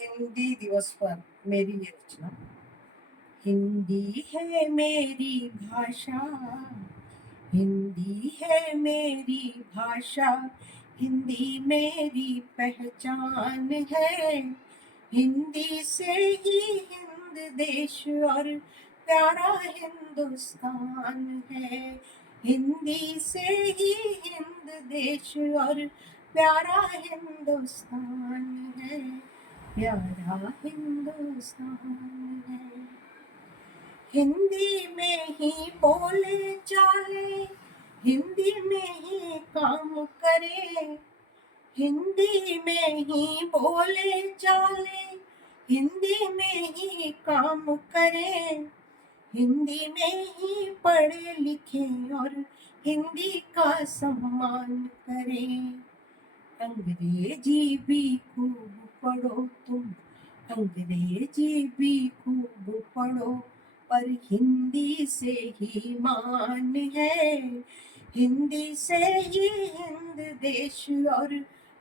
हिंदी दिवस पर मेरी ये रचना। हिंदी है मेरी भाषा, हिंदी है मेरी भाषा, हिंदी मेरी पहचान है। हिंदी से ही हिंद देश और प्यारा हिंदुस्तान है। हिंदी से ही हिंद देश और प्यारा हिंदुस्तान है, प्यारा हिंदुस्तान है। हिंदी में ही बोले चाले, हिंदी में ही काम करे। हिंदी में ही बोले चाले, हिंदी में ही काम करे। हिंदी में ही पढ़े लिखे और हिंदी का सम्मान करें। अंग्रेजी भी खूब पढ़ो तुम, अंग्रेजी भी खूब पढ़ो, पर हिंदी से ही मान है। हिंदी से ही हिंद देश और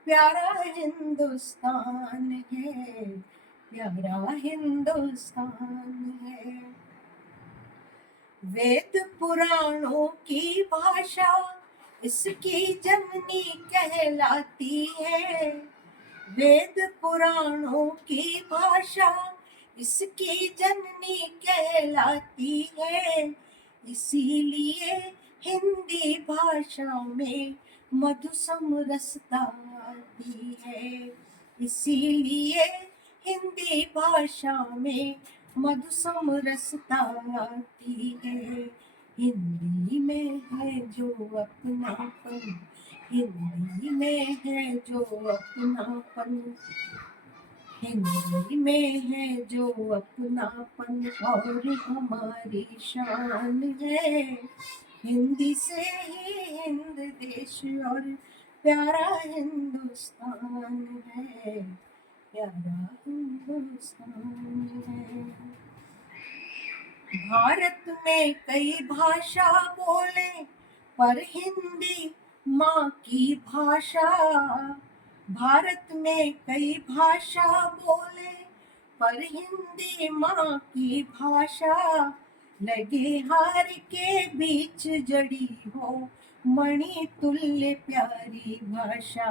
प्यारा हिंदुस्तान है, प्यारा हिंदुस्तान है। वेद पुराणों की भाषा इसकी जननी कहलाती है। वेद पुराणों की भाषा इसकी जननी कहलाती है। इसीलिए हिंदी भाषा में मधु समरसता आती है। इसीलिए हिंदी भाषा में मधु समरसता आती है। हिंदी में है जो अपनापन, हिंदी में है जो अपनापन, हिंदी में है जो अपनापन और हमारी शान है। हिंदी से ही हिंद देश और प्यारा हिंदुस्तान है, प्यारा हिंदुस्तान है। भारत में कई भाषा बोले, पर हिंदी माँ की भाषा। भारत में कई भाषा बोले, पर हिंदी माँ की भाषा। लगे हार के बीच जड़ी हो मणि तुल्य प्यारी भाषा।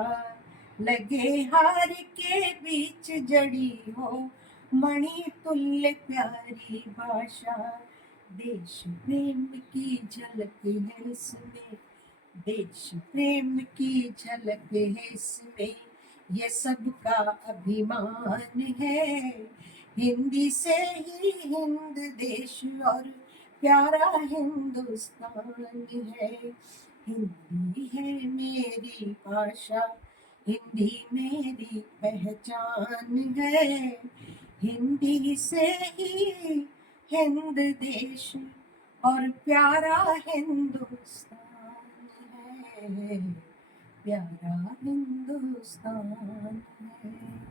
लगे हार के बीच जड़ी हो मणि तुल्य प्यारी भाषा। देश प्रेम की झलक है इसमें, देश प्रेम की झलक है इसमें, ये सबका अभिमान है। हिंदी से ही हिंद देश और प्यारा हिंदुस्तान है। हिंदी है मेरी भाषा, हिंदी मेरी पहचान है। हिंदी से ही हिंद देश और प्यारा हिंदुस्तान है, प्यारा हिंदुस्तान है।